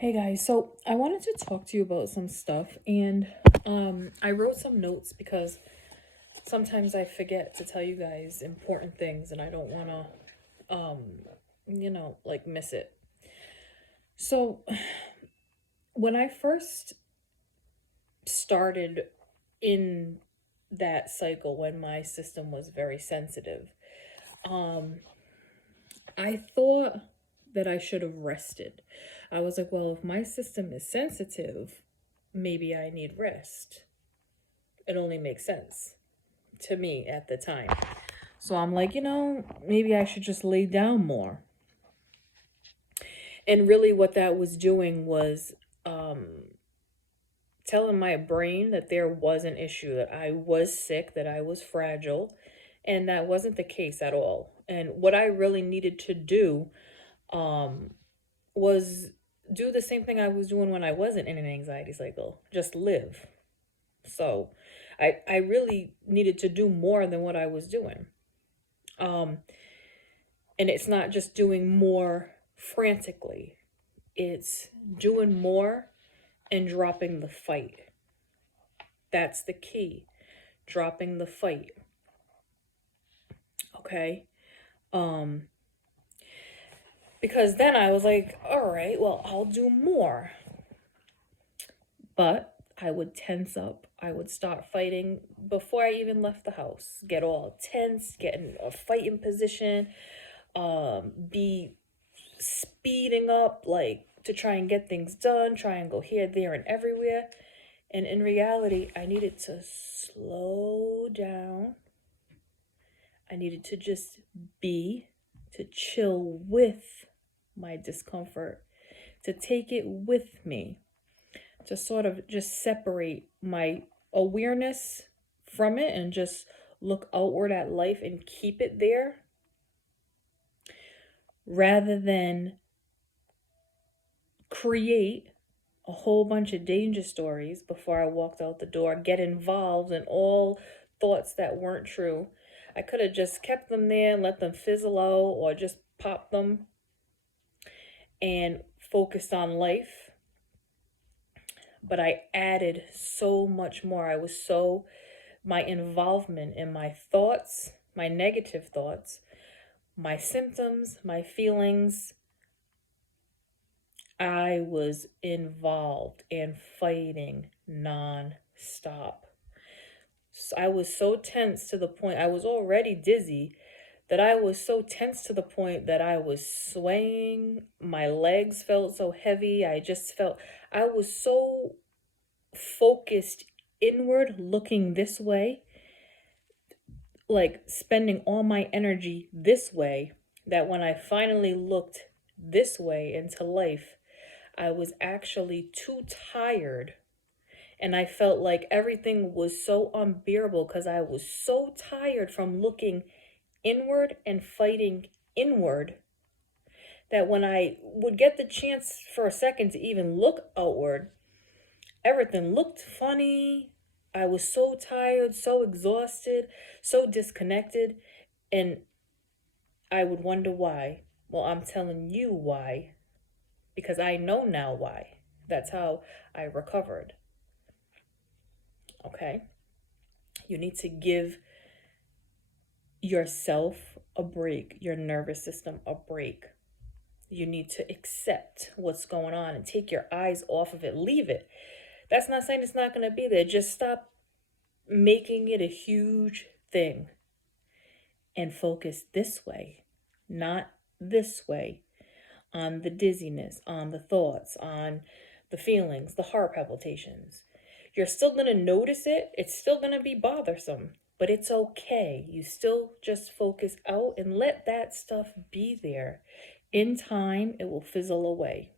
Hey guys, so I wanted to talk to you about some stuff and I wrote some notes because sometimes I forget to tell you guys important things and I don't want to like miss it. So when I first started in that cycle when my system was very sensitive, um I thought that I should have rested. I was like, well, if my system is sensitive, maybe I need rest. It only makes sense to me at the time. So I'm like, maybe I should just lay down more. And really, what that was doing was telling my brain that there was an issue, that I was sick, that I was fragile. And that wasn't the case at all. And what I really needed to do um, was do the same thing I was doing when I wasn't in an anxiety cycle, just live. So I really needed to do more than what I was doing. Um, and it's not just doing more frantically, it's doing more and dropping the fight. That's the key. Dropping the fight. Okay. Um, because then I was like, all right, well, I'll do more. But I would tense up. I would start fighting before I even left the house. Get all tense, get in a fighting position, be speeding up like to try and get things done, try and go here, there, and everywhere. And in reality, I needed to slow down. I needed to just be, to chill with my discomfort, to take it with me, to sort of just separate my awareness from it and just look outward at life and keep it there rather than create a whole bunch of danger stories before I walked out the door, get involved in all thoughts that weren't true. I could have just kept them there and let them fizzle out or just popped them and focused on life. But I added so much more. My involvement in my thoughts, my negative thoughts, my symptoms, my feelings, I was involved and fighting non-stop. So I was so tense to the point I was already dizzy, that I was so tense to the point that I was swaying. My legs felt so heavy. I was so focused inward, looking this way, like spending all my energy this way, that when I finally looked this way into life, I was actually too tired. And I felt like everything was so unbearable because I was so tired from looking inward and fighting inward, that when I would get the chance for a second to even look outward, everything looked funny. I was so tired, so exhausted, so disconnected. And I would wonder why. Well, I'm telling you why, because I know now why. That's how I recovered. Okay? You need to give yourself a break, your nervous system a break. You need to accept what's going on and take your eyes off of it. Leave it. That's not saying it's not going to be there. Just stop making it a huge thing and focus this way, not this way, on the dizziness, on the thoughts, on the feelings, the heart palpitations. You're still going to notice it. It's still going to be bothersome, but it's okay. You still just focus out and let that stuff be there. In time, it will fizzle away.